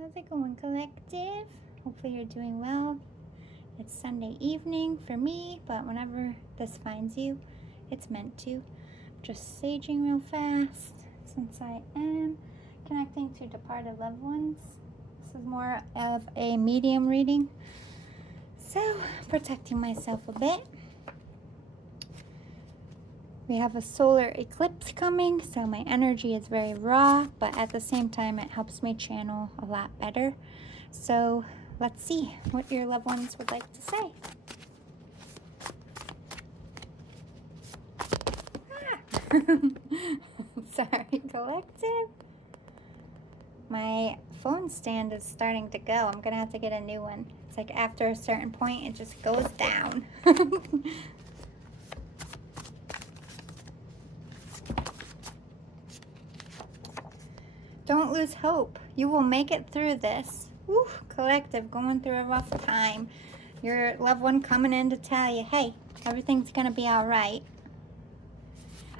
How's it going, collective? Hopefully you're doing well. It's Sunday evening for me, but whenever this finds you, it's meant to. Just saging real fast since I am connecting to departed loved ones. This is more of a medium reading, so protecting myself a bit. We have a solar eclipse coming, so my energy is very raw, but at the same time it helps me channel a lot better. So let's see what your loved ones would like to say. Sorry, collective. My phone stand is starting to go. I'm gonna have to get a new one. It's like after a certain point, it just goes down. Don't lose hope. You will make it through this. Woo, collective, going through a rough time. Your loved one coming in to tell you, hey, everything's gonna be all right.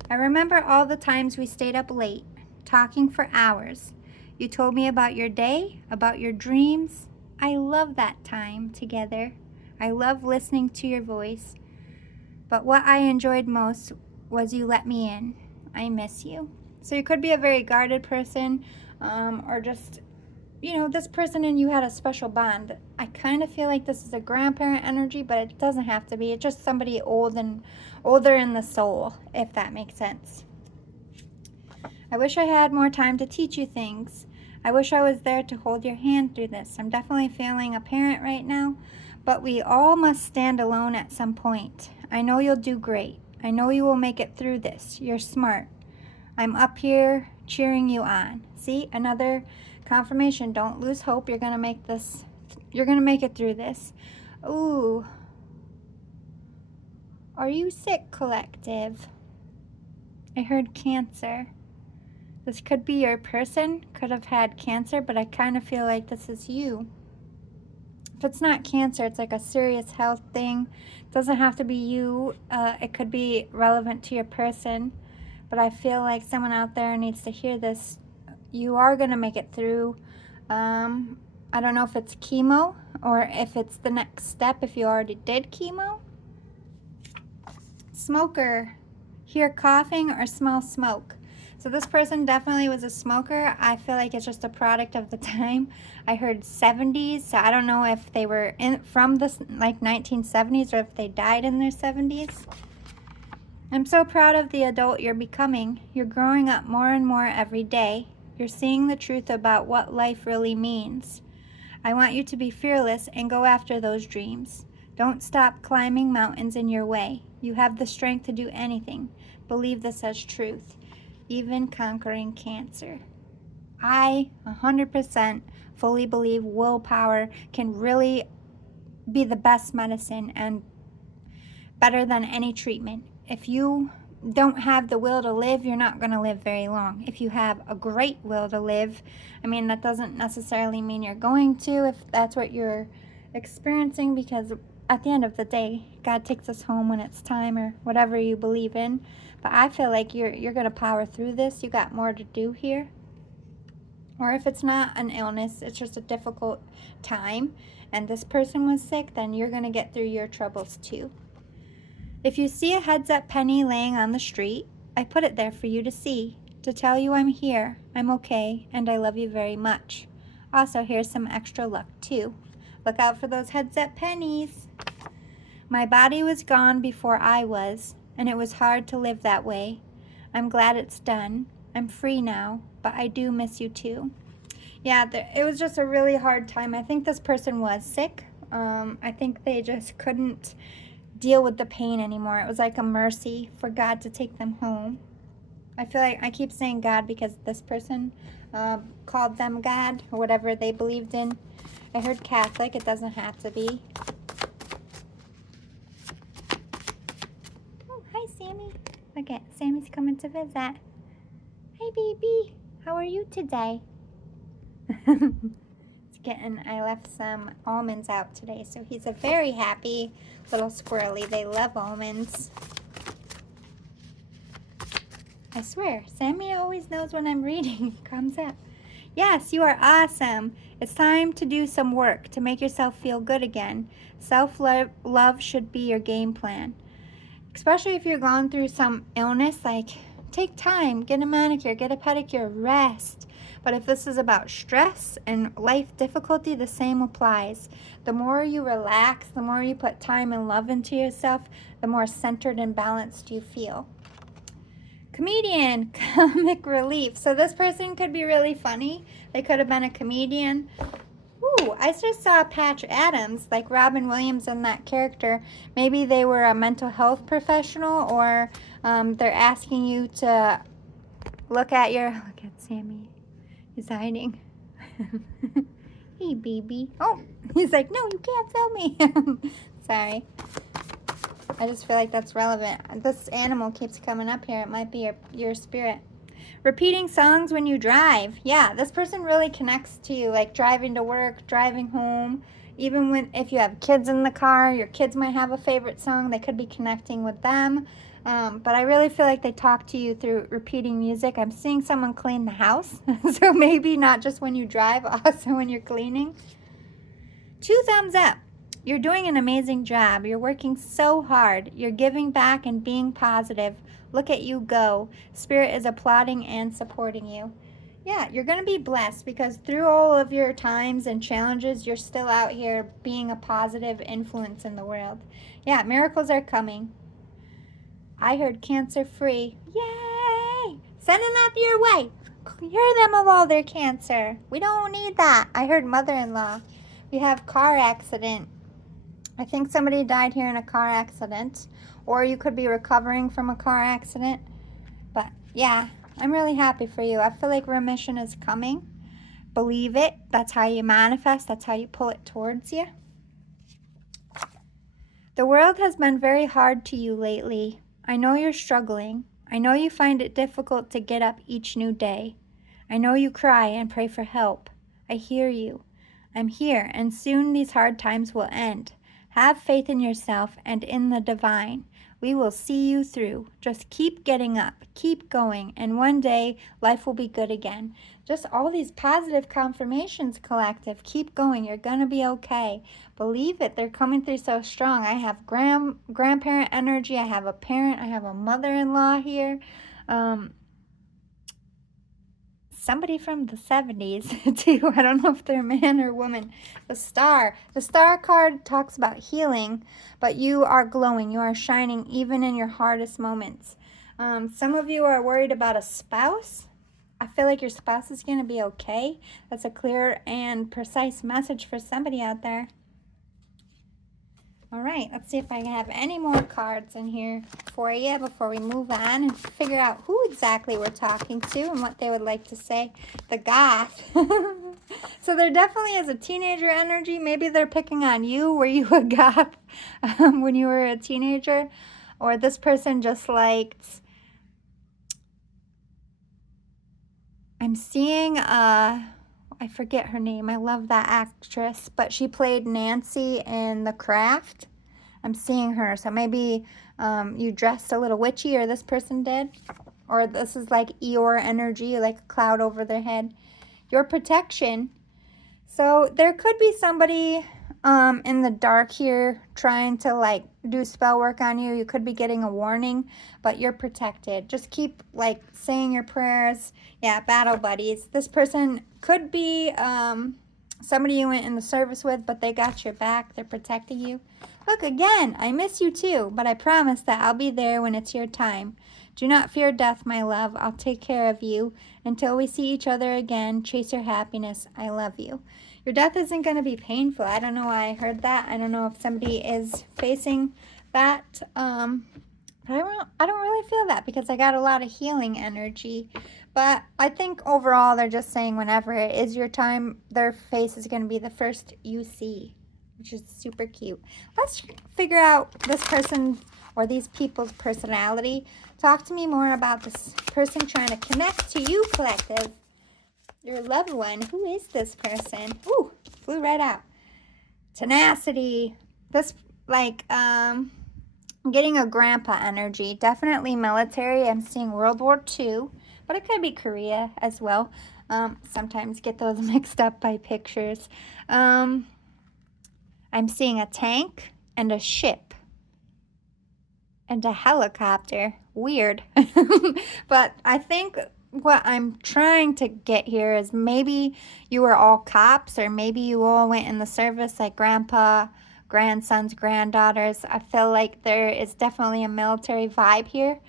I remember all the times we stayed up late, talking for hours. You told me about your day, about your dreams. I love that time together. I love listening to your voice. But what I enjoyed most was you let me in. I miss you. So you could be a very guarded person, or just, this person and you had a special bond. I kind of feel like this is a grandparent energy, but it doesn't have to be. It's just somebody older in the soul, if that makes sense. I wish I had more time to teach you things. I wish I was there to hold your hand through this. I'm definitely feeling a parent right now, but we all must stand alone at some point. I know you'll do great. I know you will make it through this. You're smart. I'm up here cheering you on. See, another confirmation. Don't lose hope. You're going to make this. You're going to make it through this. Ooh. Are you sick, collective? I heard cancer. This could be your person, could have had cancer, but I kind of feel like this is you. If it's not cancer, it's like a serious health thing. It doesn't have to be you. It could be relevant to your person. But I feel like someone out there needs to hear this. You are going to make it through. I don't know if it's chemo or if it's the next step if you already did chemo. Smoker. Hear coughing or smell smoke. So this person definitely was a smoker. I feel like it's just a product of the time. I heard 70s, so I don't know if they were from the 1970s or if they died in their 70s. I'm so proud of the adult you're becoming. You're growing up more and more every day. You're seeing the truth about what life really means. I want you to be fearless and go after those dreams. Don't stop climbing mountains in your way. You have the strength to do anything. Believe this as truth, even conquering cancer. I 100% fully believe willpower can really be the best medicine and better than any treatment. If you don't have the will to live, you're not going to live very long. If you have a great will to live, that doesn't necessarily mean you're going to, if that's what you're experiencing, because at the end of the day, God takes us home when it's time, or whatever you believe in. But I feel like you're going to power through this. You got more to do here. Or if it's not an illness, it's just a difficult time, and this person was sick, then you're going to get through your troubles too. If you see a heads-up penny laying on the street, I put it there for you to see, to tell you I'm here, I'm okay, and I love you very much. Also, here's some extra luck too. Look out for those heads-up pennies. My body was gone before I was, and it was hard to live that way. I'm glad it's done. I'm free now, but I do miss you too. Yeah, it was just a really hard time. I think this person was sick. I think they just couldn't deal with the pain anymore. It was like a mercy for God to take them home. I feel like I keep saying God because this person called them God, or whatever they believed in. I heard Catholic. It doesn't have to be. Oh, hi, Sammy. Look at Sammy's coming to visit. Hi, baby. How are you today? I left some almonds out today, so he's a very happy little squirrely. They love almonds. I swear, Sammy always knows when I'm reading. He comes up. Yes, you are awesome. It's time to do some work to make yourself feel good again. Self-love should be your game plan. Especially if you're going through some illness, like take time, get a manicure, get a pedicure, rest. But if this is about stress and life difficulty, the same applies. The more you relax, the more you put time and love into yourself, the more centered and balanced you feel. Comedian, comic relief. So this person could be really funny. They could have been a comedian. Ooh, I just saw Patch Adams, like Robin Williams in that character. Maybe they were a mental health professional, or they're asking you to look at Sammy. He's hiding. Hey, baby. Oh, he's like, no, you can't film me. Sorry. I just feel like that's relevant. This animal keeps coming up here. It might be your spirit. Repeating songs when you drive. Yeah, this person really connects to you, like driving to work, driving home. Even if you have kids in the car, your kids might have a favorite song. They could be connecting with them. But I really feel like they talk to you through repeating music. I'm seeing someone clean the house. So maybe not just when you drive, also when you're cleaning. 2 thumbs up. You're doing an amazing job. You're working so hard. You're giving back and being positive. Look at you go. Spirit is applauding and supporting you. Yeah, you're going to be blessed because through all of your times and challenges, you're still out here being a positive influence in the world. Yeah, miracles are coming. I heard cancer-free. Yay! Sending that your way. Cure them of all their cancer. We don't need that. I heard mother-in-law. We have car accident. I think somebody died here in a car accident, or you could be recovering from a car accident. But yeah, I'm really happy for you. I feel like remission is coming. Believe it. That's how you manifest. That's how you pull it towards you. The world has been very hard to you lately. I know you're struggling. I know you find it difficult to get up each new day. I know you cry and pray for help. I hear you. I'm here, and soon these hard times will end. Have faith in yourself and in the divine. We will see you through. Just keep getting up, keep going, and one day life will be good again. Just all these positive confirmations, collective. Keep going. You're going to be okay. Believe it. They're coming through so strong. I have grandparent energy. I have a parent. I have a mother-in-law here. Somebody from the 70s too. I don't know if they're man or woman. The star card talks about healing, but you are glowing, you are shining even in your hardest moments. Some of you are worried about a spouse. I feel like your spouse is going to be okay. That's a clear and precise message for somebody out there. All right, let's see if I can have any more cards in here for you before we move on and figure out who exactly we're talking to and what they would like to say. The goth. So there definitely is a teenager energy. Maybe they're picking on you. Were you a goth when you were a teenager? Or this person just liked... I'm seeing I forget her name. I love that actress, but she played Nancy in The Craft. I'm seeing her. So maybe you dressed a little witchy, or this person did. Or this is like Eeyore energy, like a cloud over their head. Your protection. So there could be somebody in the dark here trying to like do spell work on you. You could be getting a warning, but you're protected. Just keep like saying your prayers. Yeah, battle buddies. This person could be somebody you went in the service with, but they got your back. They're protecting you. Look, again, I miss you too, but I promise that I'll be there when it's your time. Do not fear death, my love. I'll take care of you. Until we see each other again, chase your happiness. I love you. Your death isn't going to be painful. I don't know why I heard that. I don't know if somebody is facing that. But I don't really feel that because I got a lot of healing energy. But I think overall they're just saying whenever it is your time, their face is going to be the first you see, which is super cute. Let's figure out this person or these people's personality. Talk to me more about this person trying to connect to you, collective. Your loved one. Who is this person? Ooh, flew right out. Tenacity. This, like, I'm getting a grandpa energy. Definitely military. I'm seeing World War II, but it could be Korea as well. Sometimes get those mixed up by pictures. I'm seeing a tank and a ship and a helicopter. Weird. But I think what I'm trying to get here is maybe you were all cops, or maybe you all went in the service, like grandpa, grandsons, granddaughters. I feel like there is definitely a military vibe here.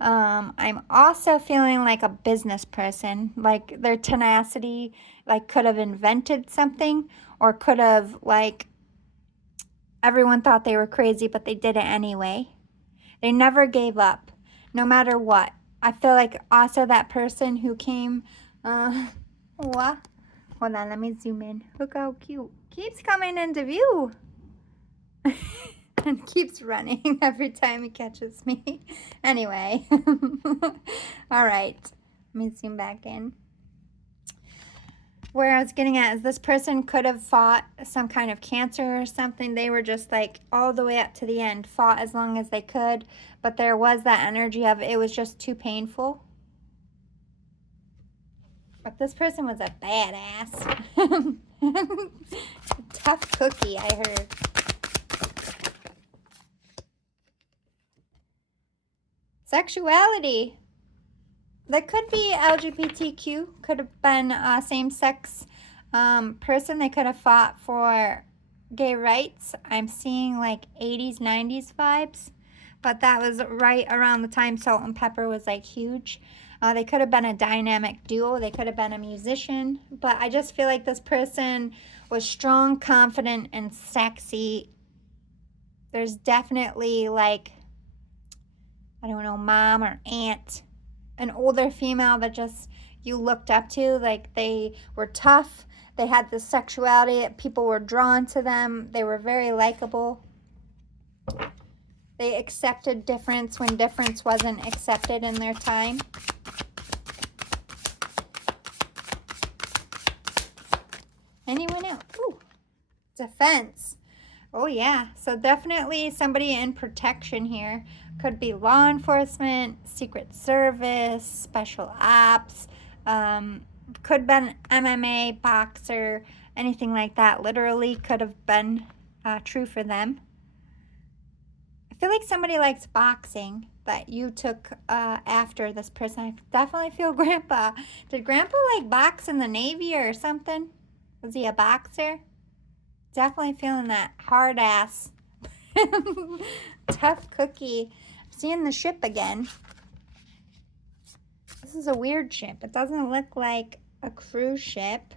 I'm also feeling like a business person, like their tenacity, like could have invented something, or could have, like, everyone thought they were crazy, but they did it anyway. They never gave up, no matter what. I feel like also that person who came, what? Hold on, let me zoom in. Look how cute. Keeps coming into view. And keeps running every time he catches me. Anyway. All right. Let me zoom back in. Where I was getting at is this person could have fought some kind of cancer or something. They were just like all the way up to the end, fought as long as they could. But there was that energy of it was just too painful. But this person was a badass. Tough cookie, I heard. Sexuality. That could be LGBTQ, could have been a same-sex person. They could have fought for gay rights. I'm seeing like 80s, 90s vibes, but that was right around the time Salt and Pepper was like huge. They could have been a dynamic duo. They could have been a musician, but I just feel like this person was strong, confident, and sexy. There's definitely like, I don't know, mom or aunt, an older female that just you looked up to. Like, they were tough. They had this sexuality. People were drawn to them. They were very likable. They accepted difference when difference wasn't accepted in their time. Anyone else? Ooh, defense. Oh, yeah. So definitely somebody in protection here. Could be law enforcement, Secret Service, special ops. Could have been MMA, boxer, anything like that. Literally could have been true for them. I feel like somebody likes boxing that you took after this person. I definitely feel Grandpa. Did Grandpa like box in the Navy or something? Was he a boxer? Definitely feeling that hard ass. Tough cookie. I'm seeing the ship again. This is a weird ship. It doesn't look like a cruise ship.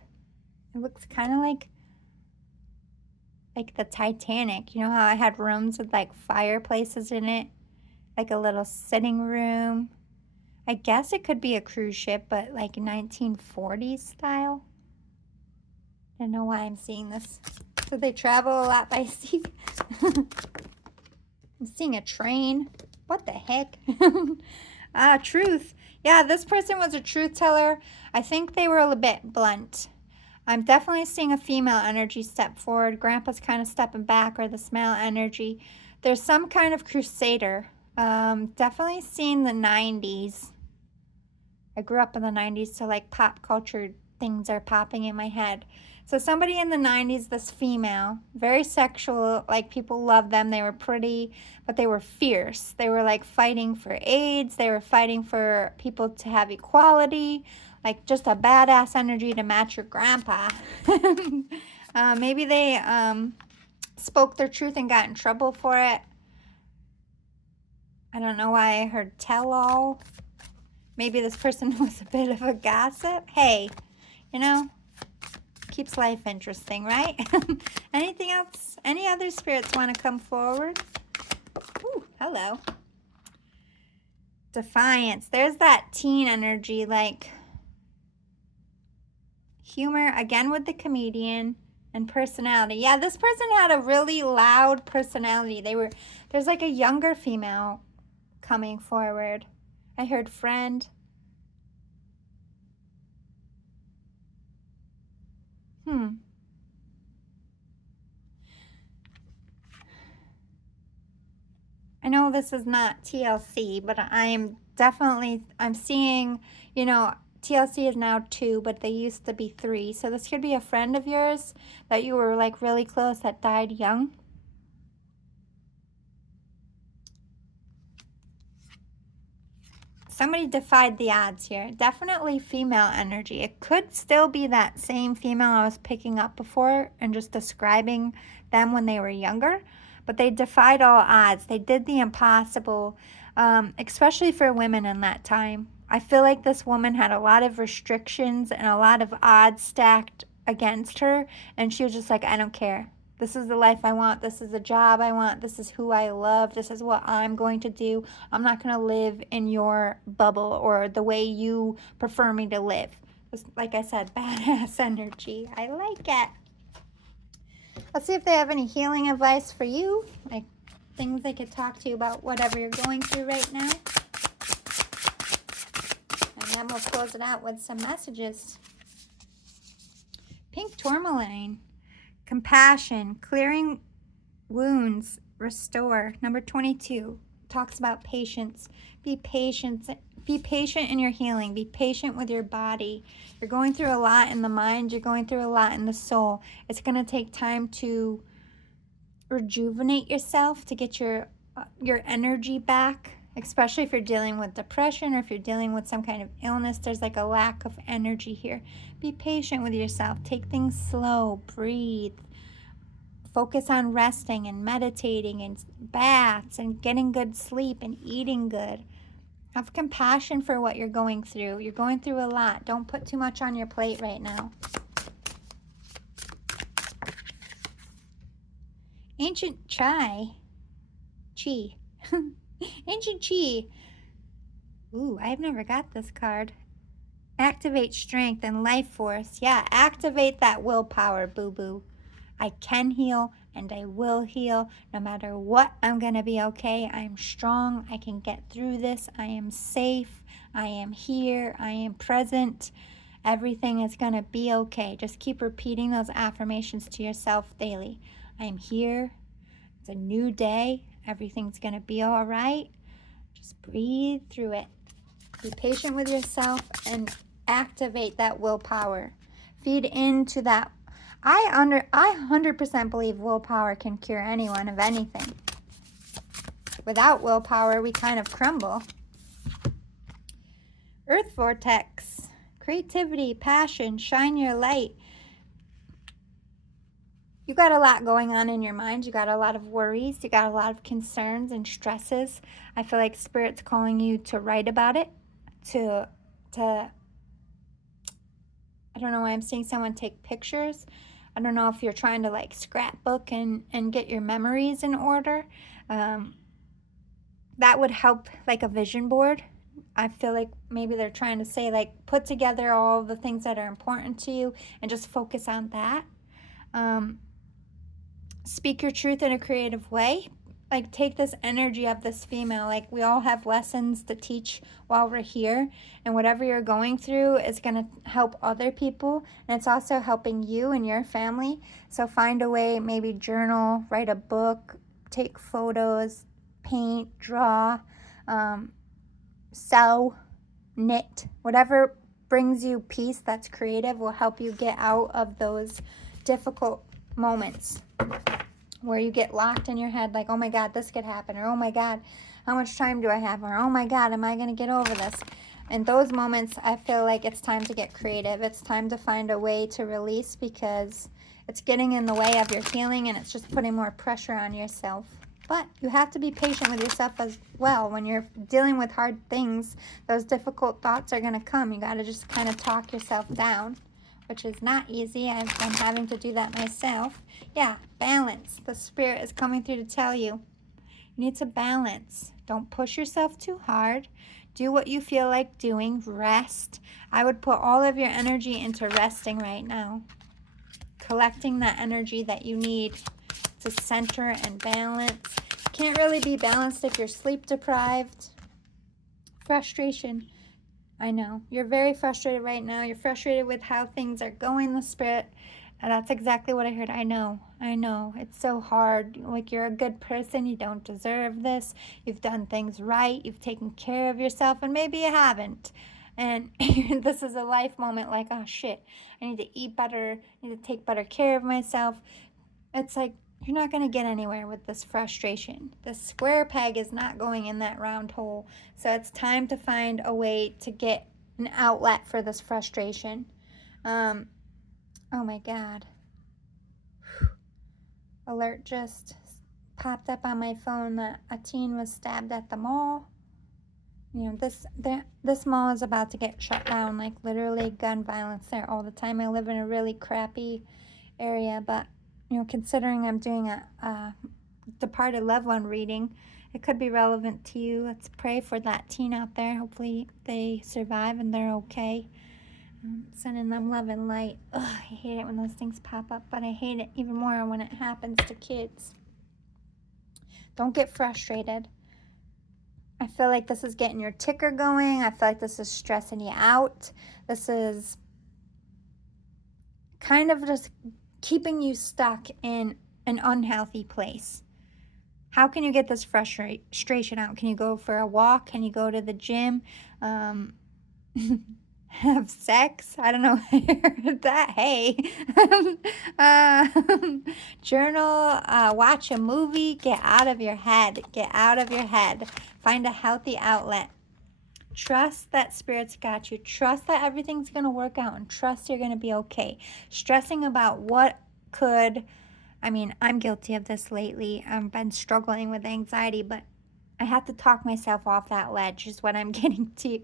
It looks kind of like the Titanic. You know how I had rooms with like fireplaces in it? Like a little sitting room. I guess it could be a cruise ship, but like 1940s style. I don't know why I'm seeing this. So they travel a lot by sea. I'm seeing a train. What the heck? Truth. Yeah, this person was a truth teller. I think they were a little bit blunt. I'm definitely seeing a female energy step forward. Grandpa's kind of stepping back, or this male energy. There's some kind of crusader. Definitely seeing the 90s. I grew up in the 90s, so like pop culture things are popping in my head. So somebody in the 90s, this female, very sexual, like people loved them. They were pretty, but they were fierce. They were like fighting for AIDS. They were fighting for people to have equality, like just a badass energy to match your grandpa. Maybe they spoke their truth and got in trouble for it. I don't know why I heard tell all. Maybe this person was a bit of a gossip. Hey, you know, keeps life interesting, right? Anything else? Any other spirits want to come forward? Ooh, hello. Defiance. There's that teen energy, like humor, again with the comedian, and personality. Yeah, this person had a really loud personality. There's like a younger female coming forward. I heard friend. I know this is not TLC, but I'm seeing, you know, TLC is now 2, but they used to be 3. So this could be a friend of yours that you were like really close that died young. Somebody defied the odds here. Definitely female energy. It could still be that same female I was picking up before and just describing them when they were younger. But they defied all odds. They did the impossible, especially for women in that time. I feel like this woman had a lot of restrictions and a lot of odds stacked against her. And she was just like, I don't care. This is the life I want. This is the job I want. This is who I love. This is what I'm going to do. I'm not going to live in your bubble or the way you prefer me to live. It's, like I said, badass energy. I like it. Let's see if they have any healing advice for you, like things they could talk to you about whatever you're going through right now. And then we'll close it out with some messages. Pink tourmaline. Compassion, clearing wounds, restore. Number 22 talks about patience. Be patient. Be patient in your healing. Be patient with your body. You're going through a lot in the mind. You're going through a lot in the soul. It's going to take time to rejuvenate yourself, to get your energy back, especially if you're dealing with depression or if you're dealing with some kind of illness. There's like a lack of energy here. Be patient with yourself. Take things slow. Breathe. Focus on resting and meditating and baths and getting good sleep and eating good. Have compassion for what you're going through. You're going through a lot. Don't put too much on your plate right now. Ancient Chi. Ancient Chi. Ooh, I've never got this card. Activate strength and life force. Yeah, activate that willpower, boo-boo. I can heal and I will heal. No matter what, I'm going to be okay. I am strong. I can get through this. I am safe. I am here. I am present. Everything is going to be okay. Just keep repeating those affirmations to yourself daily. I am here. It's a new day. Everything's going to be all right. Just breathe through it. Be patient with yourself and activate that willpower. Feed into that. I 100% believe willpower can cure anyone of anything. Without willpower, we kind of crumble. Earth Vortex. Creativity, passion, shine your light. You got a lot going on in your mind. You got a lot of worries. You got a lot of concerns and stresses. I feel like Spirit's calling you to write about it. To I don't know why I'm seeing someone take pictures. I don't know if you're trying to like scrapbook and get your memories in order. That would help, like a vision board. I feel like maybe they're trying to say like put together all the things that are important to you and just focus on that. Speak your truth in a creative way. Like take this energy of this female. Like we all have lessons to teach while we're here. And whatever you're going through is going to help other people. And it's also helping you and your family. So find a way, maybe journal, write a book, take photos, paint, draw, sew, knit. Whatever brings you peace that's creative will help you get out of those difficult moments where you get locked in your head like, oh my God, this could happen, or oh my God, how much time do I have, or oh my God, am I going to get over this? In those moments, I feel like it's time to get creative. It's time to find a way to release because it's getting in the way of your healing and it's just putting more pressure on yourself. But you have to be patient with yourself as well. When you're dealing with hard things, those difficult thoughts are going to come. You got to just kind of talk yourself down, which is not easy. I'm having to do that myself. Yeah, balance. The Spirit is coming through to tell you. You need to balance. Don't push yourself too hard. Do what you feel like doing. Rest. I would put all of your energy into resting right now. Collecting that energy that you need to center and balance. Can't really be balanced if you're sleep deprived. Frustration. I know. You're very frustrated right now. You're frustrated with how things are going, the Spirit. And that's exactly what I heard. I know. It's so hard. Like, you're a good person. You don't deserve this. You've done things right. You've taken care of yourself. And maybe you haven't. And this is a life moment like, oh shit, I need to eat better, I need to take better care of myself. It's like, you're not going to get anywhere with this frustration. The square peg is not going in that round hole. So it's time to find a way to get an outlet for this frustration. Oh my God. Alert just popped up on my phone that a teen was stabbed at the mall. You know, this mall is about to get shut down, like literally gun violence there all the time. I live in a really crappy area, but you know, considering I'm doing a departed loved one reading, it could be relevant to you. Let's pray for that teen out there. Hopefully they survive and they're okay. Sending them love and light. Ugh, I hate it when those things pop up, but I hate it even more when it happens to kids. Don't get frustrated. I feel like this is getting your ticker going. I feel like this is stressing you out. This is kind of just keeping you stuck in an unhealthy place. How can you get this frustration out? Can you go for a walk? Can you go to the gym? Have sex? I don't know that. Hey. Journal, watch a movie, get out of your head. Get out of your head. Find a healthy outlet. Trust that Spirit's got you. Trust that everything's going to work out, and trust you're going to be okay. Stressing about what could, I mean, I'm guilty of this lately. I've been struggling with anxiety, but I have to talk myself off that ledge is what I'm getting to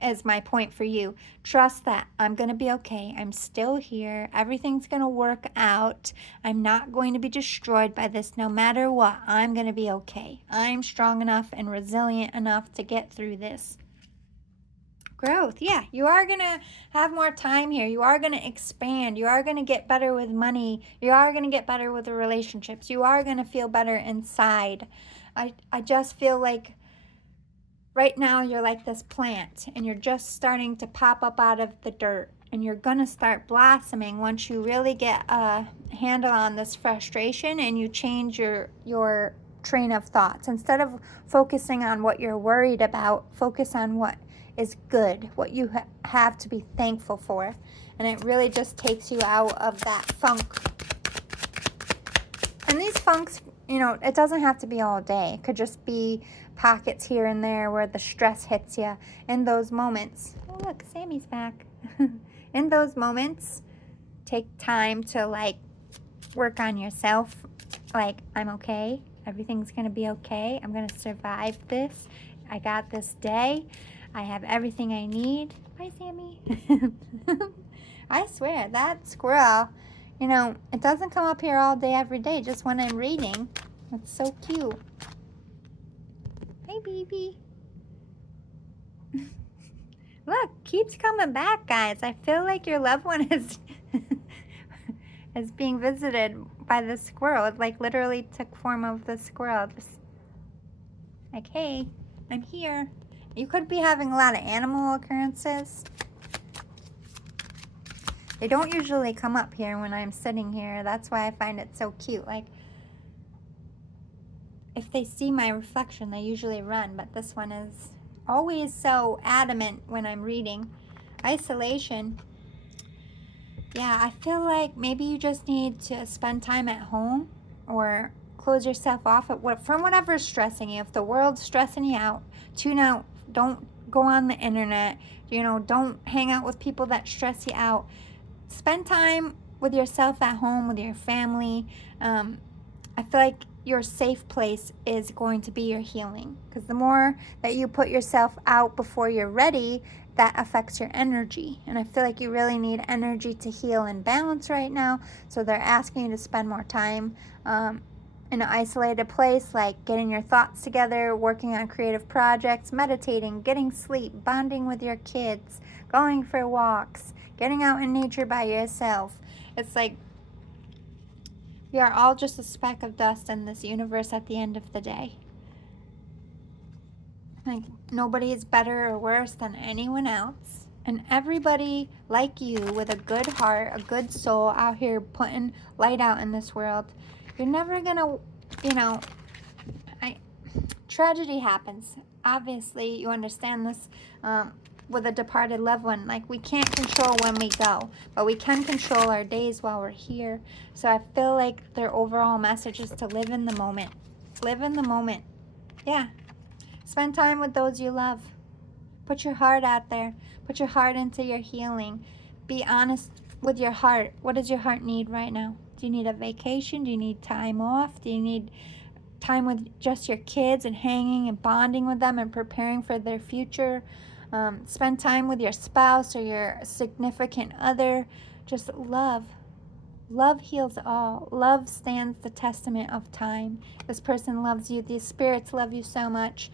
as my point for you. Trust that I'm going to be okay. I'm still here. Everything's going to work out. I'm not going to be destroyed by this no matter what. I'm going to be okay. I'm strong enough and resilient enough to get through this. Growth. Yeah, you are going to have more time here. You are going to expand. You are going to get better with money. You are going to get better with the relationships. You are going to feel better inside. I just feel like right now you're like this plant and you're just starting to pop up out of the dirt, and you're going to start blossoming once you really get a handle on this frustration and you change your train of thoughts. Instead of focusing on what you're worried about, focus on what is good, what you have to be thankful for. And it really just takes you out of that funk. And these funks, you know, it doesn't have to be all day. It could just be pockets here and there where the stress hits you. In those moments, oh look, Sammy's back. In those moments, take time to like work on yourself. Like, I'm okay. Everything's going to be okay. I'm going to survive this. I got this day. I have everything I need. Bye, Sammy. I swear, that squirrel, you know, it doesn't come up here all day, every day, just when I'm reading. It's so cute. Hey, baby. Look, keeps coming back, guys. I feel like your loved one is is being visited by the squirrel. It like literally took form of the squirrel. Just like, hey, I'm here. You could be having a lot of animal occurrences. They don't usually come up here when I'm sitting here. That's why I find it so cute. Like, if they see my reflection, they usually run, but this one is always so adamant when I'm reading. Isolation. Yeah, I feel like maybe you just need to spend time at home or close yourself off from whatever's stressing you. If the world's stressing you out, tune out. Don't go on the internet. You know, don't hang out with people that stress you out. Spend time with yourself at home, with your family. I feel like your safe place is going to be your healing, because the more that you put yourself out before you're ready, that affects your energy. And I feel like you really need energy to heal and balance right now. So they're asking you to spend more time in an isolated place, like getting your thoughts together, working on creative projects, meditating, getting sleep, bonding with your kids, going for walks, getting out in nature by yourself. It's like we are all just a speck of dust in this universe at the end of the day. Like, nobody is better or worse than anyone else. And everybody like you with a good heart, a good soul out here putting light out in this world. You're never gonna, you know, tragedy happens. Obviously, you understand this. with a departed loved one. Like, we can't control when we go, but we can control our days while we're here. So I feel like their overall message is to live in the moment. Live in the moment. Yeah. Spend time with those you love. Put your heart out there. Put your heart into your healing. Be honest with your heart. What does your heart need right now? Do you need a vacation? Do you need time off? Do you need time with just your kids and hanging and bonding with them and preparing for their future? Spend time with your spouse or your significant other. Just love. Love heals all. Love stands the testament of time. This person loves you. These spirits love you so much.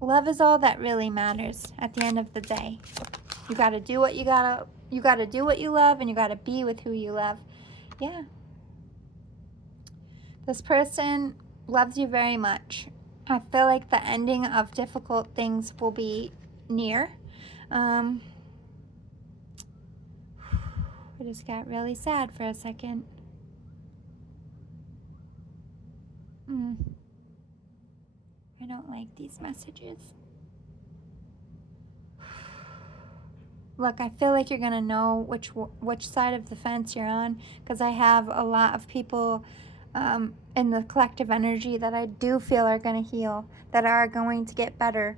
Love is all that really matters at the end of the day. You got to do what you got to do what you love, and you got to be with who you love. Yeah. This person loves you very much. I feel like the ending of difficult things will be near. I just got really sad for a second. I don't like these messages. Look, I feel like you're going to know which side of the fence you're on, because I have a lot of people in the collective energy that I do feel are going to heal, that are going to get better.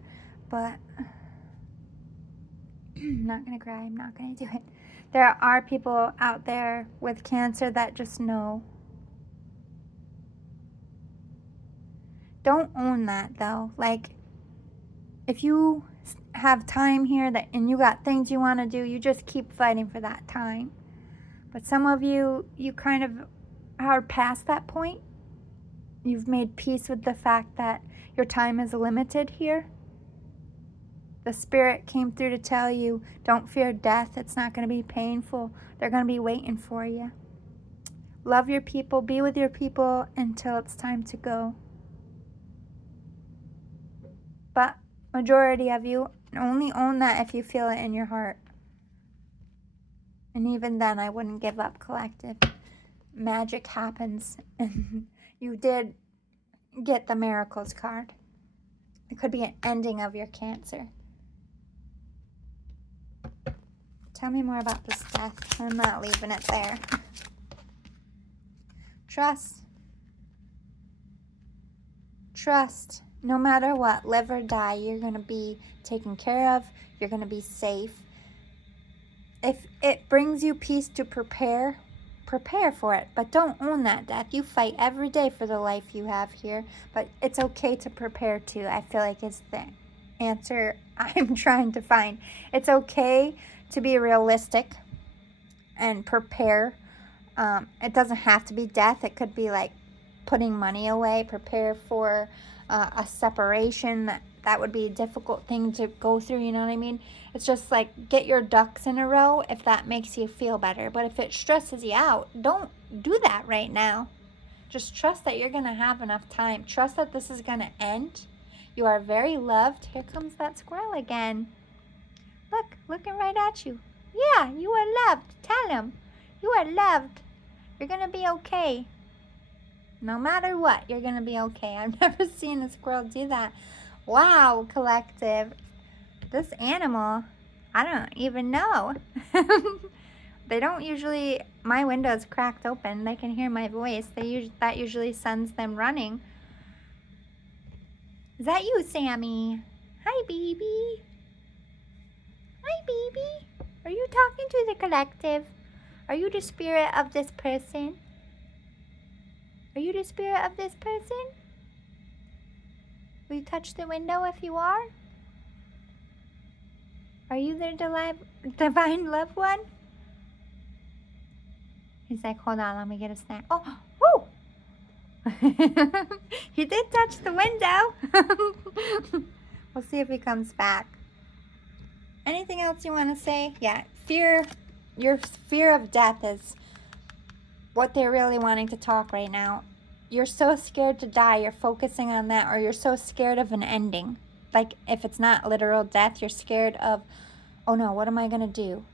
But I'm not going to cry. I'm not going to do it. There are people out there with cancer that just know. Don't own that, though. Like, if you have time here and you got things you want to do, you just keep fighting for that time. But some of you kind of are past that point. You've made peace with the fact that your time is limited here. The spirit came through to tell you, don't fear death. It's not going to be painful. They're going to be waiting for you. Love your people. Be with your people until it's time to go. But majority of you only own that if you feel it in your heart. And even then, I wouldn't give up, collective. Magic happens. And you did get the miracles card. It could be an ending of your cancer. Tell me more about this death. I'm not leaving it there. Trust. Trust. No matter what, live or die, you're going to be taken care of. You're going to be safe. If it brings you peace to prepare for it. But don't own that death. You fight every day for the life you have here. But it's okay to prepare too. I feel like it's the answer I'm trying to find. It's okay to be realistic and prepare. It doesn't have to be death. It could be like putting money away. Prepare for a separation. That would be a difficult thing to go through, you know what I mean? It's just like, get your ducks in a row if that makes you feel better. But if it stresses you out, don't do that right now. Just trust that you're going to have enough time. Trust that this is going to end. You are very loved. Here comes that squirrel again. Look, looking right at you. Yeah, you are loved. Tell him. You are loved. You're going to be okay. No matter what, you're going to be okay. I've never seen a squirrel do that. Wow, collective. This animal, I don't even know. They don't usually, my window's cracked open. They can hear my voice. That usually sends them running. Is that you, Sammy? Hi, baby. Hi, baby. Are you talking to the collective? Are you the spirit of this person? Are you the spirit of this person? Will you touch the window if you are? Are you their divine loved one? He's like, hold on, let me get a snack. Oh, woo! He did touch the window. We'll see if he comes back. Anything else you want to say? Yeah, your fear of death is what they're really wanting to talk right now. You're so scared to die, you're focusing on that, or you're so scared of an ending. Like, if it's not literal death, you're scared of, oh no, what am I going to do?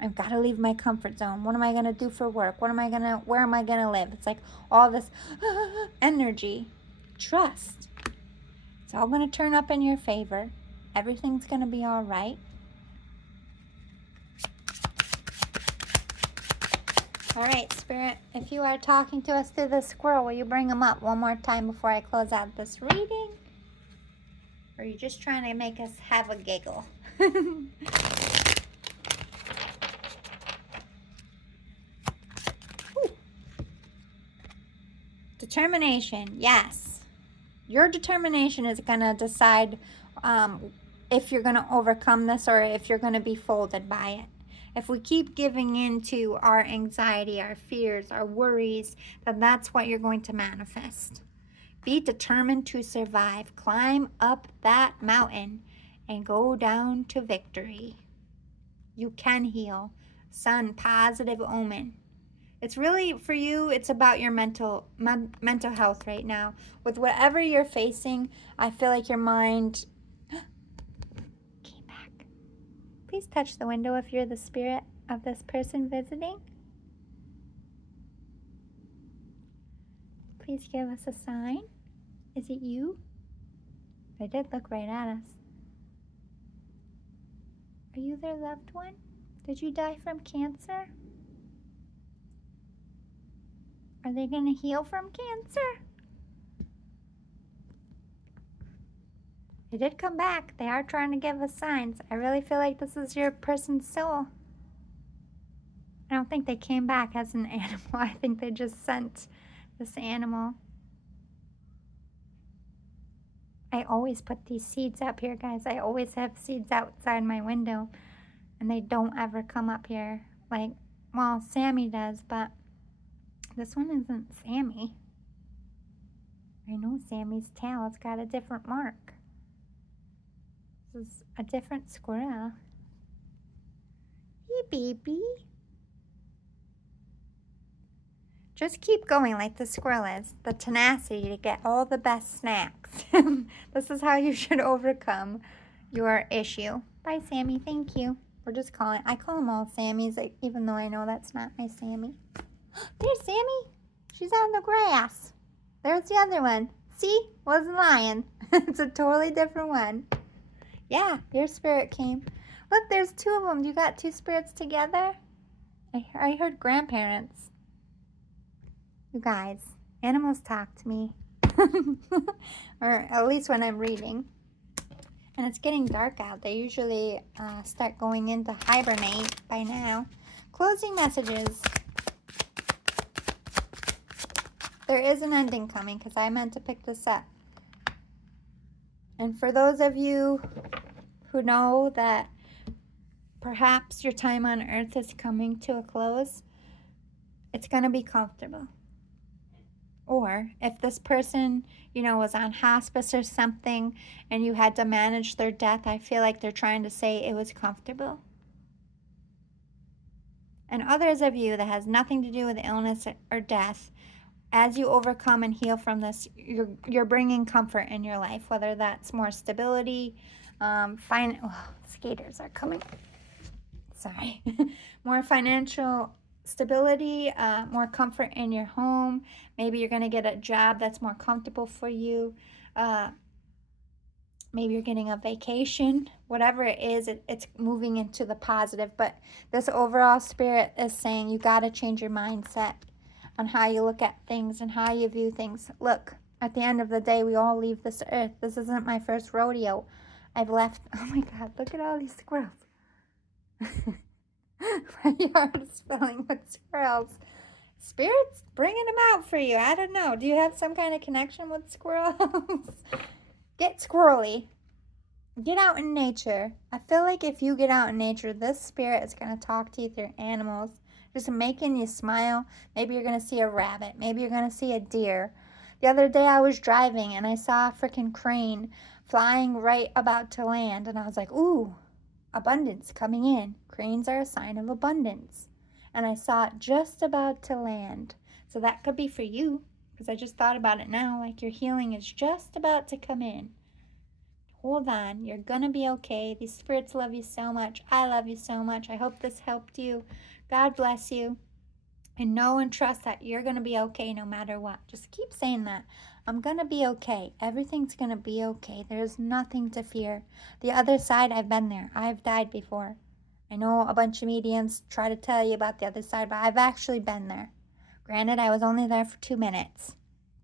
I've got to leave my comfort zone. What am I going to do for work? Where am I going to live? It's like all this energy. Trust. It's all going to turn up in your favor. Everything's going to be all right. All right, Spirit, if you are talking to us through the squirrel, will you bring them up one more time before I close out this reading? Or are you just trying to make us have a giggle? Determination, yes. Your determination is going to decide if you're going to overcome this or if you're going to be folded by it. If we keep giving in to our anxiety, our fears, our worries, then that's what you're going to manifest. Be determined to survive. Climb up that mountain and go down to victory. You can heal. Sun, positive omen. It's really, for you, it's about your mental health right now. With whatever you're facing, I feel like your mind came back. Please touch the window if you're the spirit of this person visiting. Please give us a sign. Is it you? They did look right at us. Are you their loved one? Did you die from cancer? Are they going to heal from cancer? They did come back. They are trying to give us signs. I really feel like this is your person's soul. I don't think they came back as an animal. I think they just sent this animal. I always put these seeds up here, guys. I always have seeds outside my window, and they don't ever come up here. Like, well, Sammy does, but this one isn't Sammy. I know Sammy's tail. It's got a different mark. This is a different squirrel. Hey, baby. Just keep going like the squirrel is. The tenacity to get all the best snacks. This is how you should overcome your issue. Bye, Sammy. Thank you. I call them all Sammys, even though I know that's not my Sammy. There's Sammy. She's on the grass. There's the other one. See? Wasn't lying. It's a totally different one. Yeah, your spirit came. Look, there's two of them. You got two spirits together? I heard grandparents. You guys, animals talk to me. Or at least when I'm reading. And it's getting dark out. They usually start going into hibernate by now. Closing messages. There is an ending coming because I meant to pick this up. And for those of you who know that perhaps your time on earth is coming to a close, it's going to be comfortable. Or if this person, was on hospice or something and you had to manage their death, I feel like they're trying to say it was comfortable. And others of you that has nothing to do with illness or death, as you overcome and heal from this, you're bringing comfort in your life, whether that's more stability, skaters are coming. Sorry. More financial stability, more comfort in your home. Maybe you're going to get a job that's more comfortable for you. Maybe you're getting a vacation. Whatever it is, it's moving into the positive. But this overall spirit is saying you got to change your mindset on how you look at things and how you view things. Look, at the end of the day, we all leave this earth. This isn't my first rodeo. I've left. Oh my God, look at all these squirrels. My yard is filling with squirrels. Spirit's bringing them out for you. I don't know. Do you have some kind of connection with squirrels? Get squirrely. Get out in nature. I feel like if you get out in nature, this spirit is going to talk to you through animals, just making you smile. Maybe you're going to see a rabbit. Maybe you're going to see a deer. The other day I was driving and I saw a freaking crane flying right about to land. And I was like, ooh, abundance coming in. Cranes are a sign of abundance. And I saw it just about to land. So that could be for you, because I just thought about it now, like your healing is just about to come in. Hold on. You're going to be okay. These spirits love you so much. I love you so much. I hope this helped you. God bless you. And know and trust that you're going to be okay no matter what. Just keep saying that. I'm going to be okay. Everything's going to be okay. There's nothing to fear. The other side, I've been there. I've died before. I know a bunch of mediums try to tell you about the other side, but I've actually been there. Granted, I was only there for 2 minutes,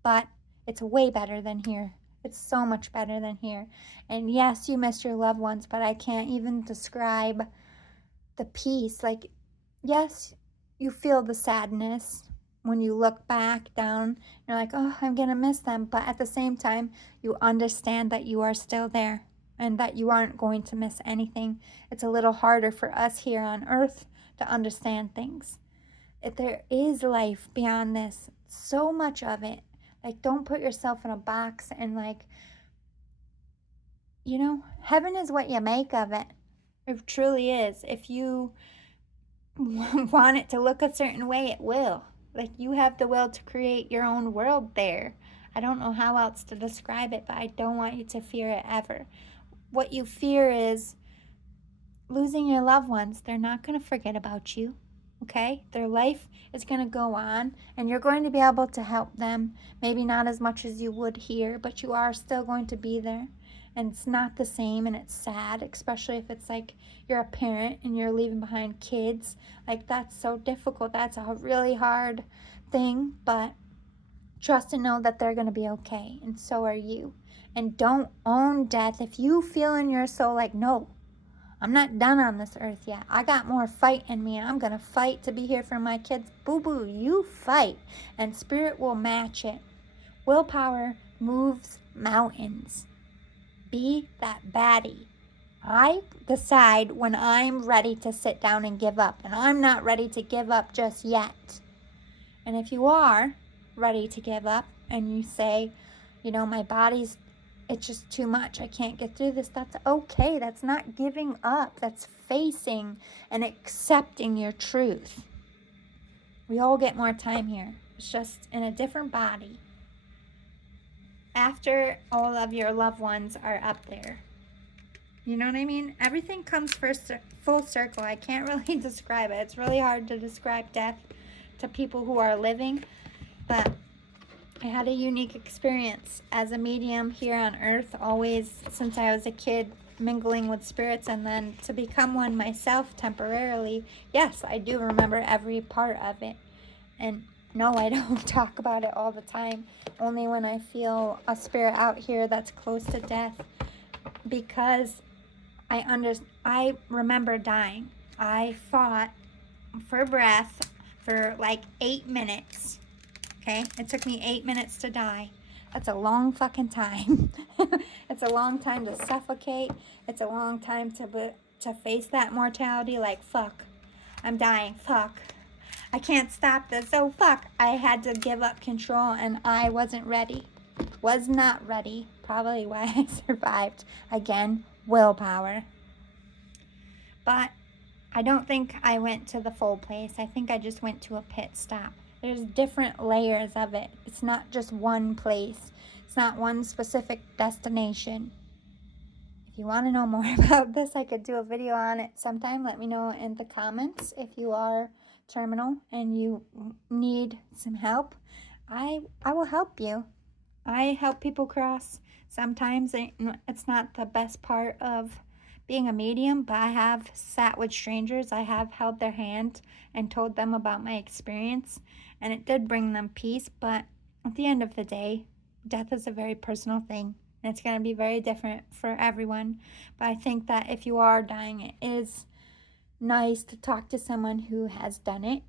but it's way better than here. It's so much better than here. And yes, you missed your loved ones, but I can't even describe the peace. Like, yes, you feel the sadness when you look back down. You're like, oh, I'm going to miss them. But at the same time, you understand that you are still there and that you aren't going to miss anything. It's a little harder for us here on earth to understand things. If there is life beyond this, so much of it. Like, don't put yourself in a box and, like, you know, heaven is what you make of it. It truly is. If you want it to look a certain way, it will. Like, you have the will to create your own world there. I don't know how else to describe it, but I don't want you to fear it ever. What you fear is losing your loved ones. They're not going to forget about you, okay? Their life is going to go on, and you're going to be able to help them. Maybe not as much as you would here, but you are still going to be there. And it's not the same, and it's sad, especially if it's like you're a parent and you're leaving behind kids. Like, that's so difficult. That's a really hard thing, but trust and know that they're going to be okay, and so are you. And don't own death. If you feel in your soul like, no, I'm not done on this earth yet. I got more fight in me. I'm going to fight to be here for my kids. Boo-boo, you fight, and spirit will match it. Willpower moves mountains. Be that baddie. I decide when I'm ready to sit down and give up, and I'm not ready to give up just yet. And if you are ready to give up and you say, you know, my body's, it's just too much, I can't get through this, that's okay. That's not giving up. That's facing and accepting your truth. We all get more time here. It's just in a different body. After all of your loved ones are up there. You know what I mean? Everything comes full circle. I can't really describe it. It's really hard to describe death to people who are living, but I had a unique experience as a medium here on earth, always since I was a kid, mingling with spirits, and then to become one myself temporarily. Yes, I do remember every part of it. And no, I don't talk about it all the time, only when I feel a spirit out here that's close to death, because I remember dying. I fought for breath for like 8 minutes. Okay, it took me 8 minutes to die. That's a long fucking time. It's a long time to suffocate. It's a long time to face that mortality. Like, fuck, I'm dying. Fuck, I can't stop this. Oh, fuck. I had to give up control, and I wasn't ready. Was not ready. Probably why I survived. Again, willpower. But I don't think I went to the full place. I think I just went to a pit stop. There's different layers of it. It's not just one place. It's not one specific destination. If you want to know more about this, I could do a video on it sometime. Let me know in the comments if you are terminal and you need some help. I will help you. I help people cross. Sometimes it's not the best part of being a medium, but I have sat with strangers. I have held their hand and told them about my experience, and it did bring them peace. But at the end of the day, death is a very personal thing, and it's going to be very different for everyone. But I think that if you are dying, it is nice to talk to someone who has done it,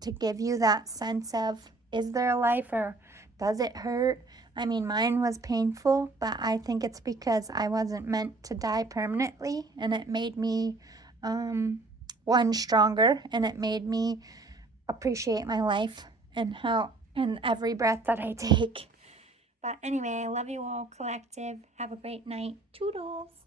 to give you that sense of, is there a life, or does it hurt? I mean, mine was painful, but I think it's because I wasn't meant to die permanently, and it made me one, stronger, and it made me appreciate my life and every breath that I take. But anyway, I love you all, collective. Have a great night. Toodles.